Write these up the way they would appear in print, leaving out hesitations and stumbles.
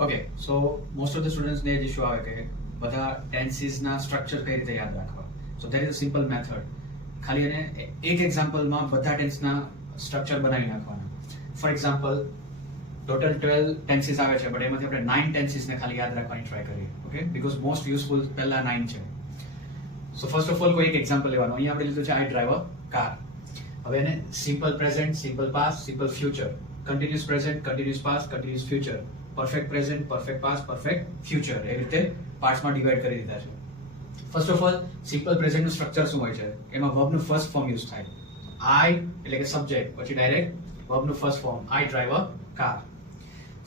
Okay so most of the students ને issue આવે કે બધા ટેન્સીસ ના સ્ટ્રક્ચર કઈ રીતે યાદ રાખવા. So there is a simple method. ખાલી એને એક એક્ઝામ્પલમાં બધા ટેન્સના સ્ટ્રક્ચર બનાવી નાખવાના. ફોર એક્ઝામ્પલ ટોટલ 12 ટેન્સીસ આવે છે, બટ એમાંથી આપણે 9 ટેન્સીસને ખાલી યાદ રાખવાની ટ્રાય કરીએ. ઓકે, બીકોઝ મોસ્ટ યુઝફુલ પહેલા 9 છે. સો ફર્સ્ટ ઓફ ઓલ કોઈ એક એક્ઝામ્પલ લેવાનું. અહીંયા આપણે લીધું છે આઈ ડ્રાઈવ અ કાર. હવે એને simple present, simple past, simple future, continuous present, continuous past, continuous future, perfect present, perfect past, perfect future, એ રીતે પાર્ટ્સમાં ડિવાઈડ કરી દીધા છે. ફર્સ્ટ ઓફ ઓલ સિમ્પલ પ્રેઝન્ટનું સ્ટ્રક્ચર શું હોય છે? એમાં વર્બનું ફર્સ્ટ ફોર્મ યુઝ થાય. આઈ એટલે કે સબ્જેક્ટ, પછી ડાયરેક્ટ વર્બનું first form I drive a car.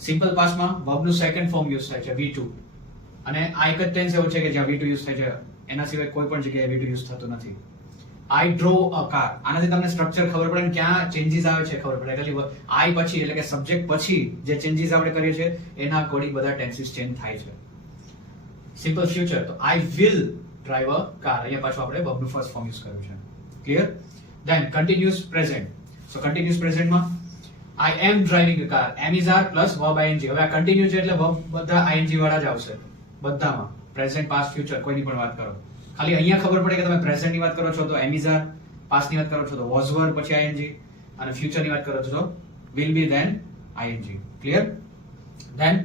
Simple પાસ્ટમાં વર્બનું સેકન્ડ ફોર્મ યુઝ થાય છે V2. અને આ એક જ ટેન્સ એવો છે કે જ્યાં V2 યુઝ થાય છે, એના સિવાય કોઈ પણ જગ્યાએ V2 યુઝ થતું નથી. આઈ ડ્રો અ કાર. આનાથી તમને સ્ટ્રક્ચર ખબર પડે ને ક્યાં ચેન્જીસ આવે છે ખબર પડે. ખાલી આઈ પછી એટલે કે સબ્જેક્ટ પછી જે ચેન્જીસ આપણે કરીએ છીએ એના અકોર્ડિંગ બધા ટેન્સીસ ચેન્જ થાય છે. સિમ્પલ ફ્યુચર તો I will drive a car. અહીંયા પાછું આપણે વર્બનું ફર્સ્ટ ફોર્મ યુઝ કર્યું છે. Clear? Then continuous present. So continuous પ્રેઝન્ટમાં I am driving a car. Am is are plus verb ING. હવે આ કન્ટિન્યુ છે એટલે વર્બ બધા આઈએનજી વાળા જ આવશે બધામાં. પ્રેઝન્ટ, પાસ્ટ, ફ્યુચર કોઈની પણ વાત કરો. ખાલી અહીંયા ખબર પડે કે તમે પ્રેઝન્ટની વાત કરો છો તો એમ ઇઝ આર, પાસ્ટની વાત કરો છો તો વોઝ વર પછી આઈએનજી, અને ફ્યુચરની વાત કરો છો તો will be then ING. Clear? Then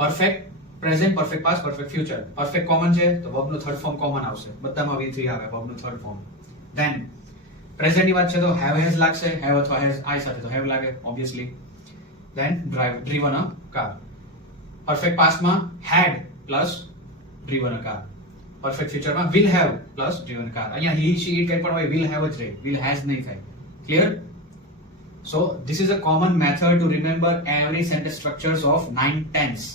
perfect present, perfect past, perfect future. Perfect common છે તો વર્બનું થર્ડ ફોર્મ કોમન આવશે. બધામાં V3 આવે વર્બનું થર્ડ ફોર્મ. ધેન પ્રેઝન્ટની વાત છે તો હેવ હેઝ લાગશે. હેવ અથવા હેઝ આઈ સાથે તો હેવ લાગે obviously. Then driven a car. Perfect પાસ્ટમાં had plus driven a car. Perfect ફ્યુચરમાં will have plus driven car. અહીંયા હી, શી, ઇટ કંઈ પણ હોય વિલ હેવ જ રહે, વિલ હેઝ નહીં થાય. Clear? So this is a common method two remember every sentence structures of 9 tense.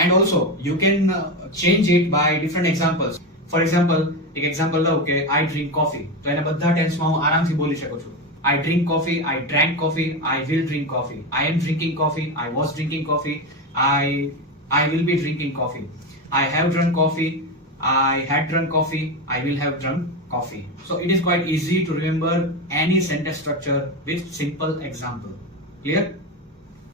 And also you can change it by different examples. For example, એક example લઉં કે I drink coffee, તો એને બધા ટેન્સમાં હું આરામથી બોલી શકું છું. I drink coffee, I drank coffee, I will drink coffee, I am drinking coffee, I was drinking coffee, I will be drinking coffee, I have drunk coffee, I had drunk coffee, I will have drunk coffee. So it is quite easy to remember any sentence structure with simple example. Clear?